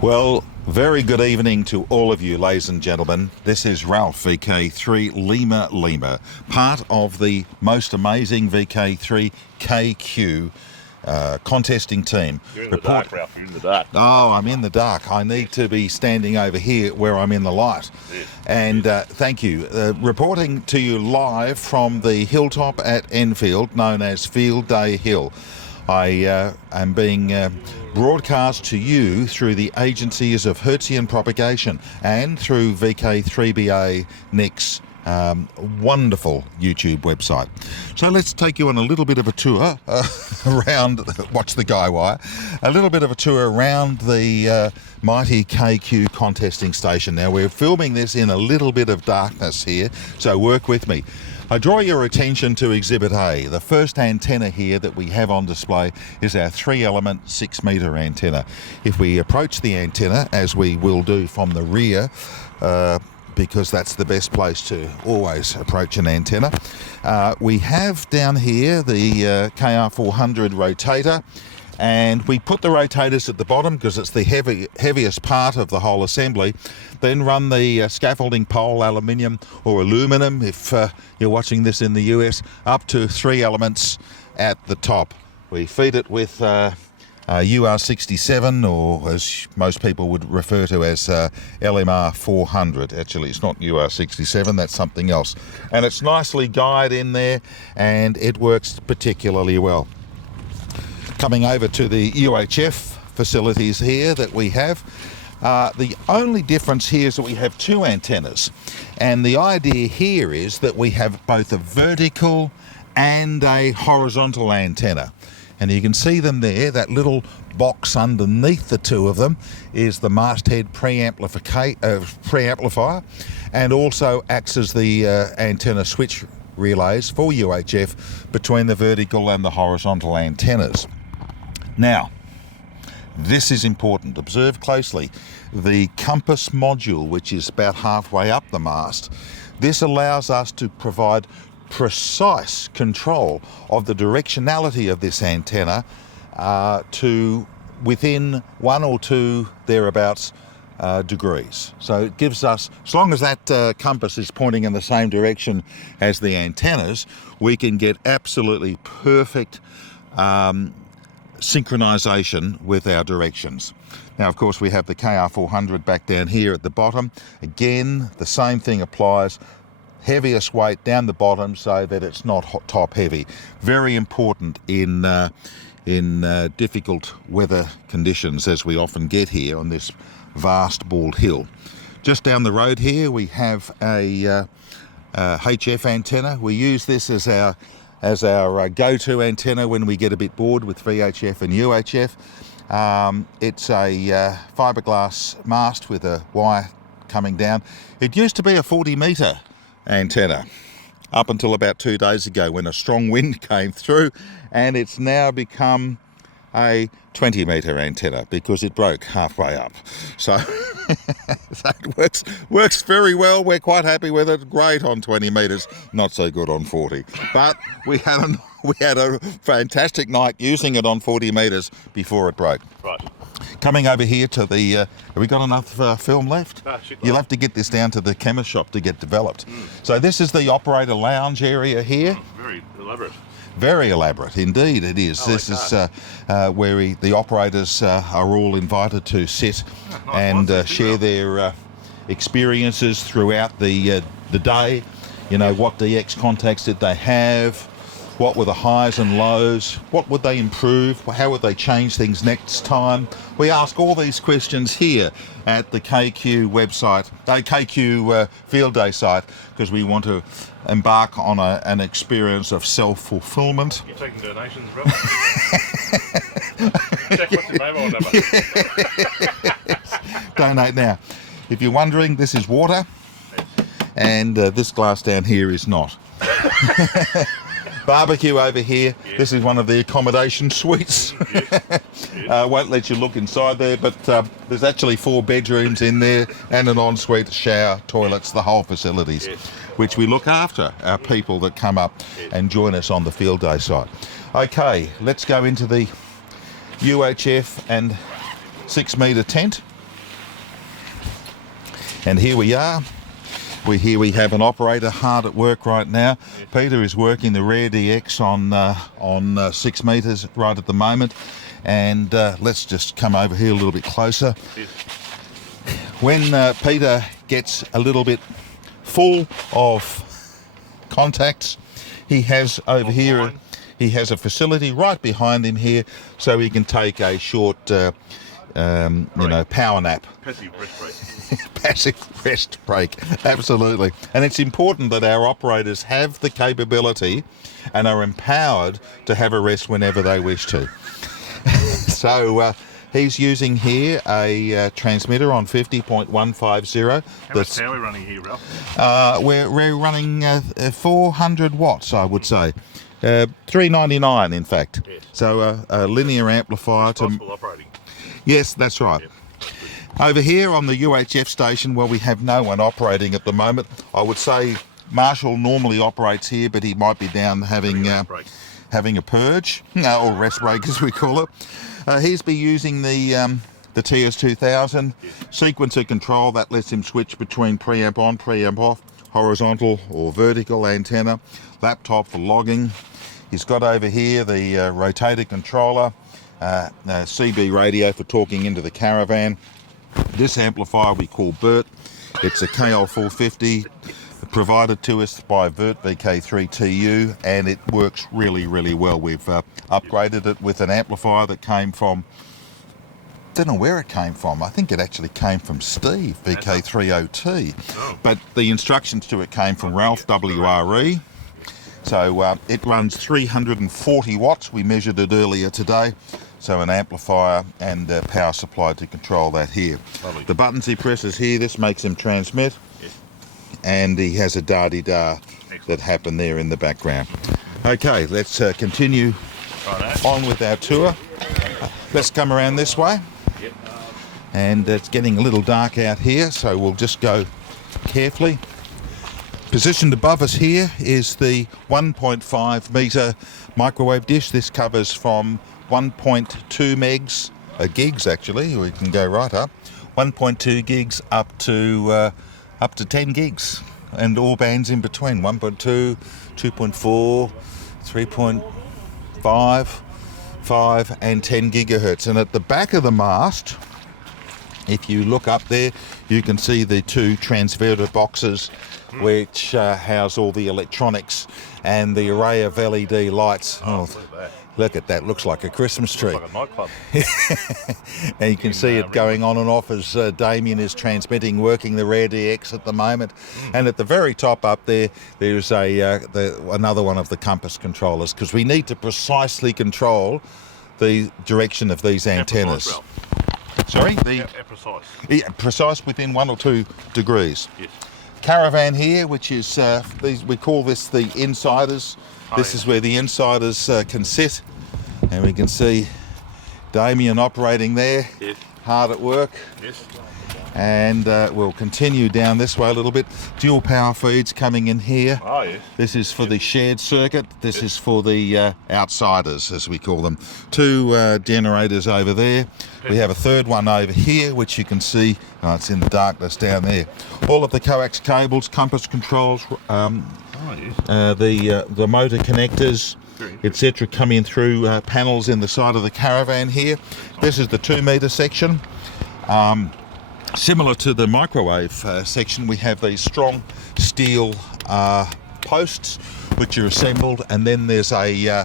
Well, very good evening to all of you, ladies and gentlemen. This is Ralph VK3LL, part of the most amazing VK3KQ contesting team. You're in the dark, Ralph. You're in the dark. Oh, I'm in the dark. I need to be standing over here where I'm in the light. Yes. And thank you. Reporting to you live from the hilltop at Enfield, known as Field Day Hill. I am being broadcast to you through the agencies of Hertzian Propagation and through VK3BA Nick's wonderful YouTube website. So let's take you on a little bit of a tour around, watch the guy wire, a little bit of a tour around the mighty KQ contesting station. Now we're filming this in a little bit of darkness here, so work with me. I draw your attention to Exhibit A. The first antenna here that we have on display is our 3-element 6-metre antenna. If we approach the antenna, as we will do from the rear, because that's the best place to always approach an antenna, we have down here the KR400 rotator, and we put the rotators at the bottom because it's the heaviest part of the whole assembly. Then run the scaffolding pole, aluminium or aluminum, if you're watching this in the US, up to 3 elements at the top. We feed it with UR67, or as most people would refer to as LMR 400. Actually, it's not UR67, that's something else. And it's nicely guyed in there, and it works particularly well. Coming over to the UHF facilities here that we have, the only difference here is that we have 2 antennas, and the idea here is that we have both a vertical and a horizontal antenna, and you can see them there. That little box underneath the 2 of them is the masthead preamplifier, and also acts as the antenna switch relays for UHF between the vertical and the horizontal antennas. Now, this is important. Observe closely. The compass module, which is about halfway up the mast, this allows us to provide precise control of the directionality of this antenna to within 1 or 2 thereabouts degrees. So it gives us, as long as that compass is pointing in the same direction as the antennas, we can get absolutely perfect synchronization with our directions. Now, of course, we have the KR400 back down here at the bottom. Again, the same thing applies. Heaviest weight down the bottom so that it's not top heavy. Very important in difficult weather conditions, as we often get here on this vast bald hill. Just down the road here we have a HF antenna. We use this as our go-to antenna when we get a bit bored with VHF and UHF. It's a fiberglass mast with a wire coming down. It used to be a 40-metre antenna up until about 2 days ago when a strong wind came through, and it's now become a 20-metre antenna because it broke halfway up. So it works very well. We're quite happy with it. Great on 20 metres, not so good on 40. But we had a fantastic night using it on 40 metres before it broke. Right. Coming over here to the, have we got enough film left? You'll have to get this down to the chemist shop to get developed. So this is the operator lounge area here. Very elaborate. Very elaborate, indeed it is. This is where the operators are all invited to sit and share their experiences throughout the day. You know, what DX contacts did they have? What were the highs and lows? What would they improve? How would they change things next time? We ask all these questions here at the KQ website, KQ Field Day site, because we want to embark on an experience of self-fulfillment. You're taking donations, bro? Check what's your mobile number. Donate now. If you're wondering, this is water, and this glass down here is not. Barbecue over here. Yes. This is one of the accommodation suites. Yes. Won't let you look inside there, but there's actually 4 bedrooms in there and an ensuite, shower, toilets, the whole facilities, yes, which we look after our people that come up, yes, and join us on the field day site. Okay, let's go into the UHF and 6 metre tent. And here we are. We have an operator hard at work right now. Yes. Peter is working the rear DX on 6 metres right at the moment. And let's just come over here a little bit closer. Yes. When Peter gets a little bit full of contacts, he has over here, he has a facility right behind him here, so he can take a short, power nap. Passive rest break. Passive rest break, absolutely. And it's important that our operators have the capability and are empowered to have a rest whenever they wish to. So he's using here a transmitter on 50.150. How much power are we running here, Ralph? We're running 400 watts, I would say. 399 in fact. Yes. So a linear amplifier to... Responsible operating. Yes, that's right. Yep. Over here on the UHF station, well, we have no one operating at the moment. I would say Marshall normally operates here, but he might be down having a purge, or rest break as we call it. He's been using the TS2000 sequencer control that lets him switch between preamp on, preamp off, horizontal or vertical antenna, laptop for logging. He's got over here the rotator controller, CB radio for talking into the caravan. This amplifier we call Bert. It's a KL450 provided to us by Vert VK3KQ, and it works really, really well. We've upgraded it with an amplifier that came from, don't know where it came from. I think it actually came from Steve, VK3OT. Oh. But the instructions to it came from Ralph WRE. So it runs 340 watts. We measured it earlier today. So an amplifier and power supply to control that here. Lovely. The buttons he presses here, this makes him transmit. Yes. And he has a da-de-da that happened there in the background. Okay, let's continue on with our tour. Let's come around this way. Yep. And it's getting a little dark out here, so we'll just go carefully. Positioned above us here is the 1.5 metre microwave dish. This covers from 1.2 gigs actually. We can go right up 1.2 gigs up to 10 gigs, and all bands in between 1.2, 2.4, 3.5, 5 and 10 gigahertz. And at the back of the mast, if you look up there, you can see the two transverter boxes which house all the electronics and the array of LED lights. Look at that, looks like a Christmas tree. Like a nightclub. And you can see it going on and off as Damien is transmitting, working the rear DX at the moment. And at the very top up there, there's another one of the compass controllers, because we need to precisely control the direction of these antennas. Precise, Ralph. Sorry? Precise. Yeah, precise within 1 or 2 degrees. Yes. Caravan here, which is, we call this the insiders. This is where the insiders can sit, and we can see Damien operating there, Yes. hard at work. Yes. And we'll continue down this way a little bit. Dual power feeds coming in here. Oh, yes. This is for the shared circuit. This is for the outsiders, as we call them. 2 generators over there. We have a third one over here, which you can see. Oh, it's in the darkness down there. All of the coax cables, compass controls, the motor connectors, etc., coming through panels in the side of the caravan here. This is the 2 metre section. Similar to the microwave section, we have these strong steel posts which are assembled, and then there's a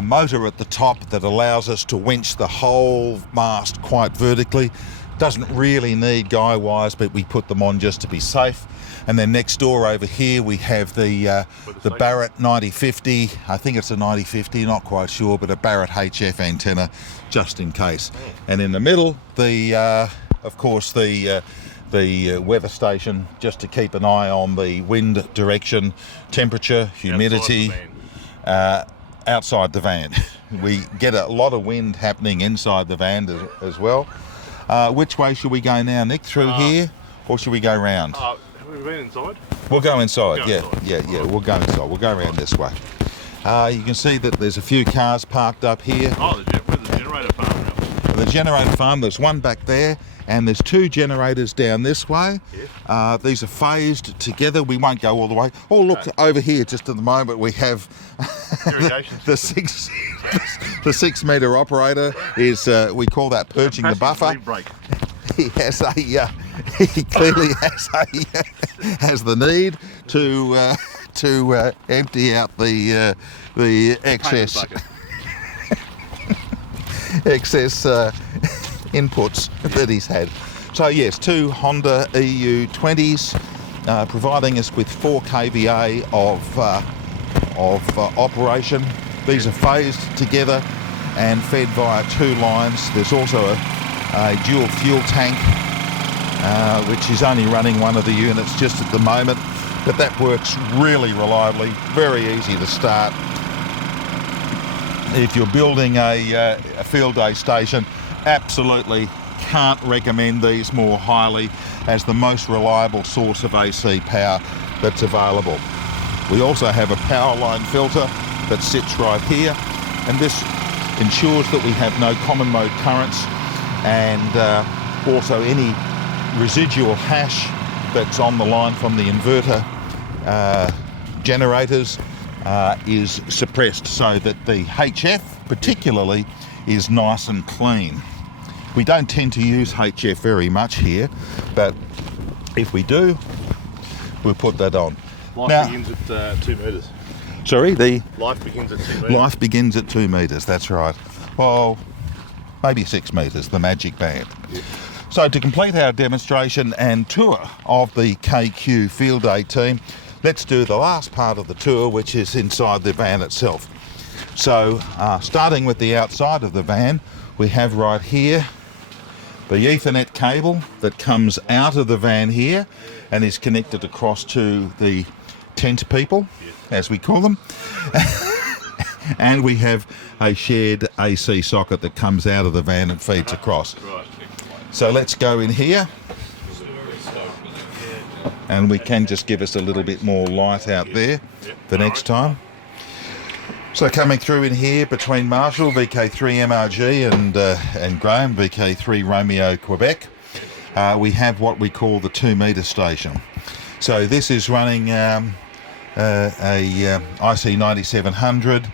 motor at the top that allows us to winch the whole mast quite vertically. Doesn't really need guy wires, but we put them on just to be safe. And then next door over here we have the Ballarat 9050. I think it's a 9050, not quite sure, but a Ballarat HF antenna just in case. And in the middle, of course, the weather station, just to keep an eye on the wind direction, temperature, humidity, outside the van. We get a lot of wind happening inside the van as well. Which way should we go now, Nick? Through here, or should we go round? Have we been inside? We'll go inside, We'll go yeah. We'll go inside. We'll go around this way. You can see that there's a few cars parked up here. Oh, where's the generator farm, Ralph? the generator farm. There's one back there, and there's 2 generators down this way. These are phased together. We won't go all the way. Oh, look, over here, just at the moment, we have the 6 metre operator is, we call that purging the buffer. He has a, he clearly has the need to empty out the excess inputs that he's had. So yes, 2 Honda EU20s, providing us with 4 kVA of operation. These are phased together and fed via 2 lines. There's also a dual fuel tank, which is only running one of the units just at the moment, but that works really reliably, very easy to start. If you're building a field day station, absolutely can't recommend these more highly as the most reliable source of AC power that's available. We also have a power line filter that sits right here, and this ensures that we have no common mode currents, and also any residual hash that's on the line from the inverter generators is suppressed, so that the HF particularly is nice and clean. We don't tend to use HF very much here, but if we do, we'll put that on. Life begins at 2 metres. Sorry, life begins at 2 metres. Life begins at 2 metres, that's right. Well, maybe 6 metres, the magic band. Yeah. So to complete our demonstration and tour of the KQ Field Day team, let's do the last part of the tour, which is inside the van itself. So starting with the outside of the van, we have right here the Ethernet cable that comes out of the van here and is connected across to the tent people, as we call them. And we have a shared AC socket that comes out of the van and feeds across. So let's go in here, and we can just give us a little bit more light out there for next time. So coming through in here between Marshall, VK3 MRG, and Graham, VK3 Romeo Quebec, we have what we call the 2 metre station. So this is running a IC 9700.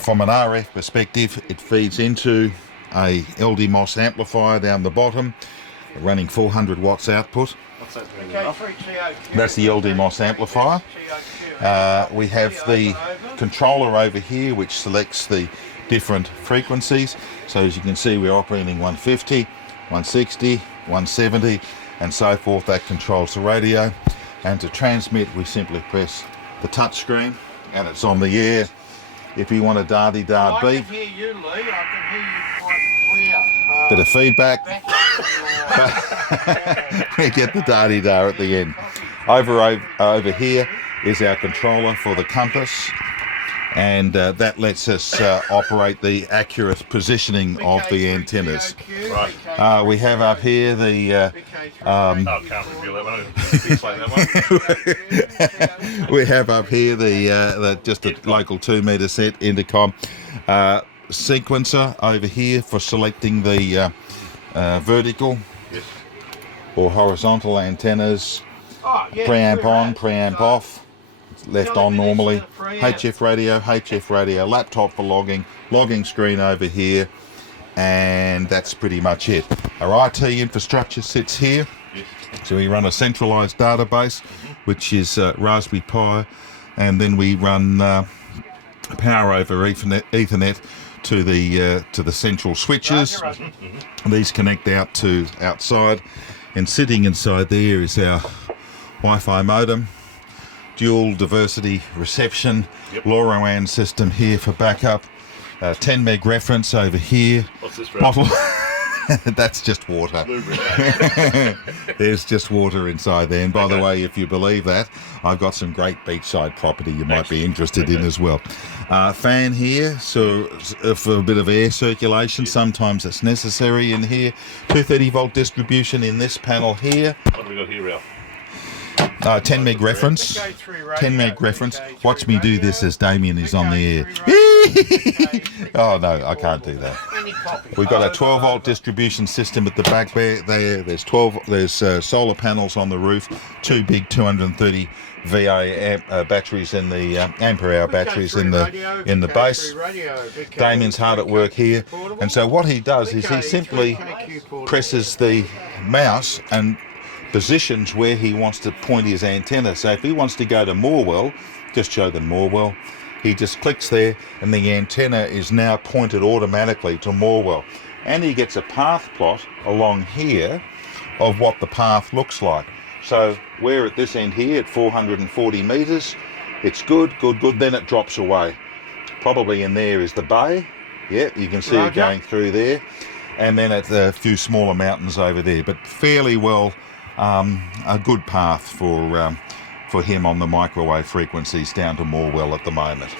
From an RF perspective, it feeds into a LD Mast amplifier down the bottom, running 400 watts output. That's the LD Mast amplifier. We have the controller over here which selects the different frequencies. So as you can see, we're operating 150, 160, 170 and so forth. That controls the radio, and to transmit we simply press the touch screen and it's on the air. If you want a darty-dart beep, I can hear you, Lee. I can hear you quite clear. Bit of feedback. We get the darty-dar at the end. Over here is our controller for the compass, and that lets us operate the accurate positioning of the antennas. Right. We have up here the Can't reveal that one. Explain that one. we have up here the just a local 2 metre set intercom sequencer over here for selecting the vertical or horizontal antennas. Preamp on, preamp off, left on normally. HF radio, laptop for logging screen over here, and that's pretty much it. Our IT infrastructure sits here. So we run a centralised database, which is Raspberry Pi, and then we run power over Ethernet to the central switches. These connect out to outside, and sitting inside there is our Wi-Fi modem, dual diversity reception, LoRaWAN system here for backup, 10 meg reference over here. What's this, bottle? That's just water. There's just water inside there. And by the way, if you believe that, I've got some great beachside property you might be interested in as well. Fan here, so for a bit of air circulation, sometimes it's necessary in here. 230 volt distribution in this panel here. What have we got here, Ralph? 10 meg reference. 10 meg reference. Watch me do this as Damien is on the air. Oh no, I can't do that. We've got a 12 volt distribution system at the back there. There's solar panels on the roof, two big 230 VA batteries in the ampere hour batteries in the base. Damien's hard at work here, and so what he does is he simply presses the mouse and positions where he wants to point his antenna. So if he wants to go to Morwell, just show them Morwell. He just clicks there and the antenna is now pointed automatically to Morwell. And he gets a path plot along here of what the path looks like. So we're at this end here at 440 metres. It's good, then it drops away. Probably in there is the bay. Yeah, you can see it going through there. And then at a few smaller mountains over there. But fairly well, a good path for him on the microwave frequencies down to Morwell at the moment.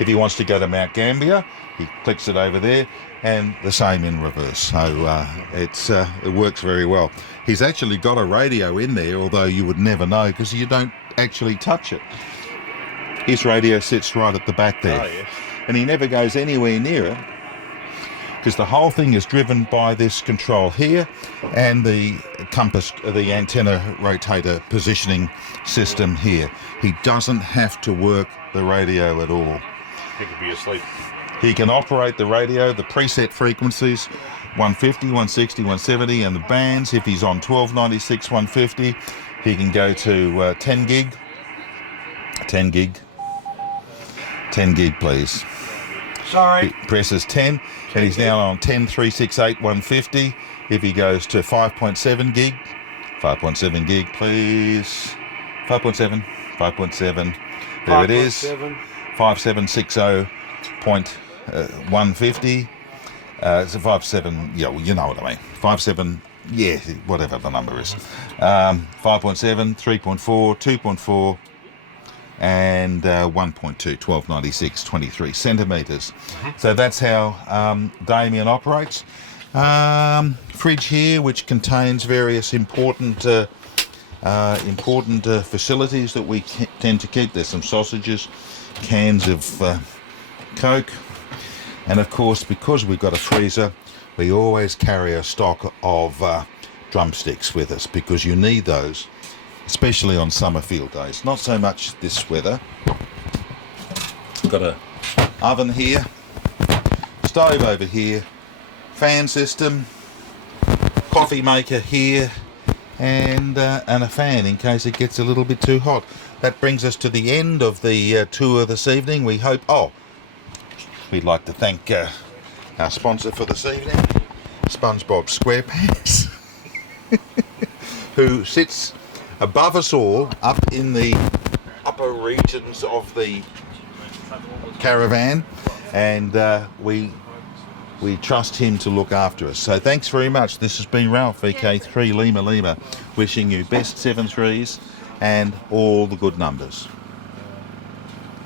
If he wants to go to Mount Gambier, he clicks it over there, and the same in reverse. So it works very well. He's actually got a radio in there, although you would never know because you don't actually touch it. His radio sits right at the back there. Oh, yes. And he never goes anywhere near it because the whole thing is driven by this control here and the compass, the antenna rotator positioning system here. He doesn't have to work the radio at all. He could be asleep. He can operate the radio, the preset frequencies, 150, 160, 170, and the bands. If he's on 1296, 150, he can go to 10 gig. 10 gig. 10 gig, please. Sorry. He presses 10, and he's now on 10, 368, 150. If he goes to 5.7 gig, 5.7 gig, please. 5.7, 5.7. There it is. 5760.150. It's a 57, yeah, well, you know what I mean. 57, yeah, whatever the number is. 5.7, 3.4, 2.4, and 1.2, 1296, 23 centimetres. So that's how Damien operates. Fridge here, which contains various important facilities that we tend to keep. There's some sausages, cans of Coke, and of course, because we've got a freezer, we always carry a stock of drumsticks with us because you need those, especially on summer field days. Not so much this weather. Got a oven here, stove over here, fan system, coffee maker here, and a fan in case it gets a little bit too hot. That brings us to the end of the tour this evening. We hope, we'd like to thank our sponsor for this evening, SpongeBob SquarePants, who sits above us all up in the upper regions of the caravan, and we trust him to look after us. So thanks very much. This has been Ralph VK3 Lima wishing you best 7 3s and all the good numbers.